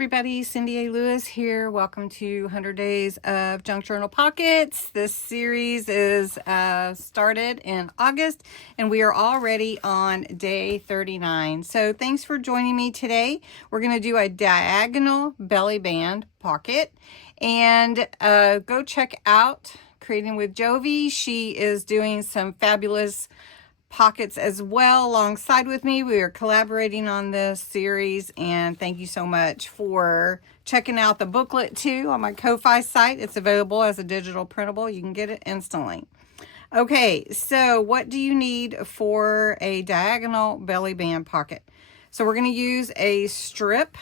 everybody, Cindy A. Lewis here. Welcome to 100 Days of Junk Journal Pockets. This series is started in August and we are already on day 39. So thanks for joining me today. We're going to do a diagonal belly band pocket and go check out Creating with Jovi. She is doing some fabulous pockets as well alongside with me. We are collaborating on this series, and thank you so much for checking out the booklet too on my Ko-Fi site. It's available as a digital printable. You can get it instantly. Okay, so what do you need for a diagonal belly band pocket? So we're going to use a strip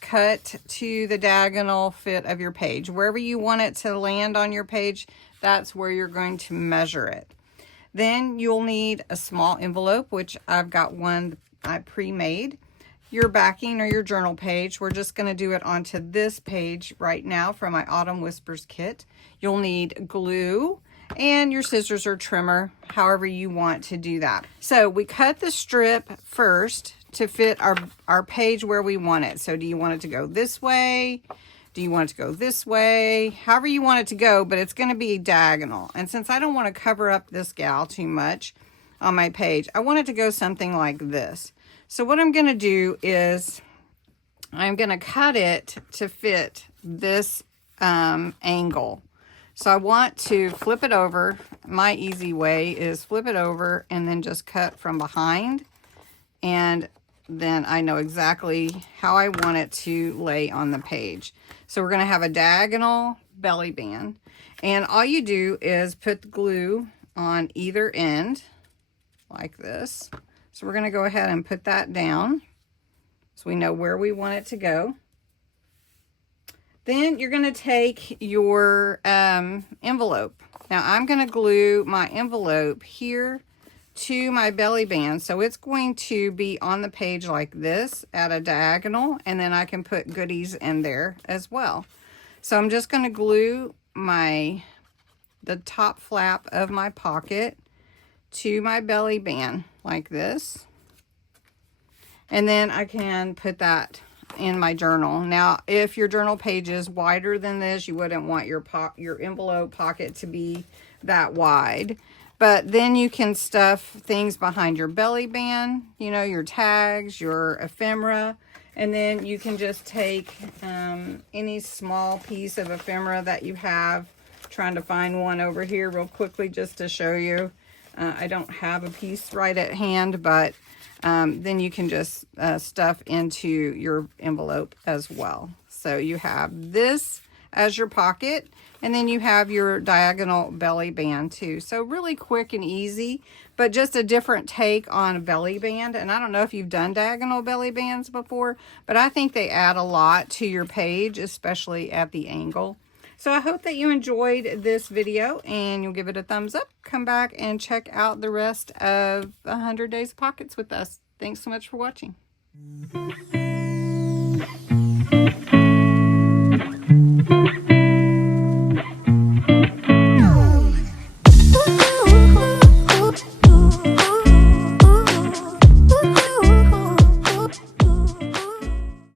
cut to the diagonal fit of your page. Wherever you want it to land on your page, that's where you're going to measure it. Then you'll need a small envelope, which I've got one I pre-made. Your backing or your journal page, we're just going to do it onto this page right now from my Autumn Whispers kit. You'll need glue and your scissors or trimmer, however you want to do that. So we cut the strip first to fit our page where we want it. So do you want it to go this way? Do you want it to go this way? However you want it to go, but it's going to be diagonal. And since I don't want to cover up this gal too much on my page, I want it to go something like this. So what I'm going to do is I'm going to cut it to fit this angle. So I want to flip it over. My easy way is flip it over and then just cut from behind. And then I know exactly how I want it to lay on the page. So we're going to have a diagonal belly band, and all you do is put the glue on either end like this. So we're going to go ahead and put that down so we know where we want it to go. Then you're going to take your envelope. Now I'm going to glue my envelope here to my belly band, so it's going to be on the page like this at a diagonal, and then I can put goodies in there as well. So I'm just going to glue the top flap of my pocket to my belly band like this, and then I can put that in my journal. Now if your journal page is wider than this, you wouldn't want your envelope pocket to be that wide. But then you can stuff things behind your belly band, you know, your tags, your ephemera, and then you can just take any small piece of ephemera that you have. Trying to find one over here real quickly just to show you. I don't have a piece right at hand, but then you can just stuff into your envelope as well. So you have this as your pocket, and then you have your diagonal belly band too. So really quick and easy, but just a different take on a belly band. And I don't know if you've done diagonal belly bands before, but I think they add a lot to your page, especially at the angle. So I hope that you enjoyed this video and you'll give it a thumbs up. Come back and check out the rest of 100 Days of Pockets with us. Thanks so much for watching.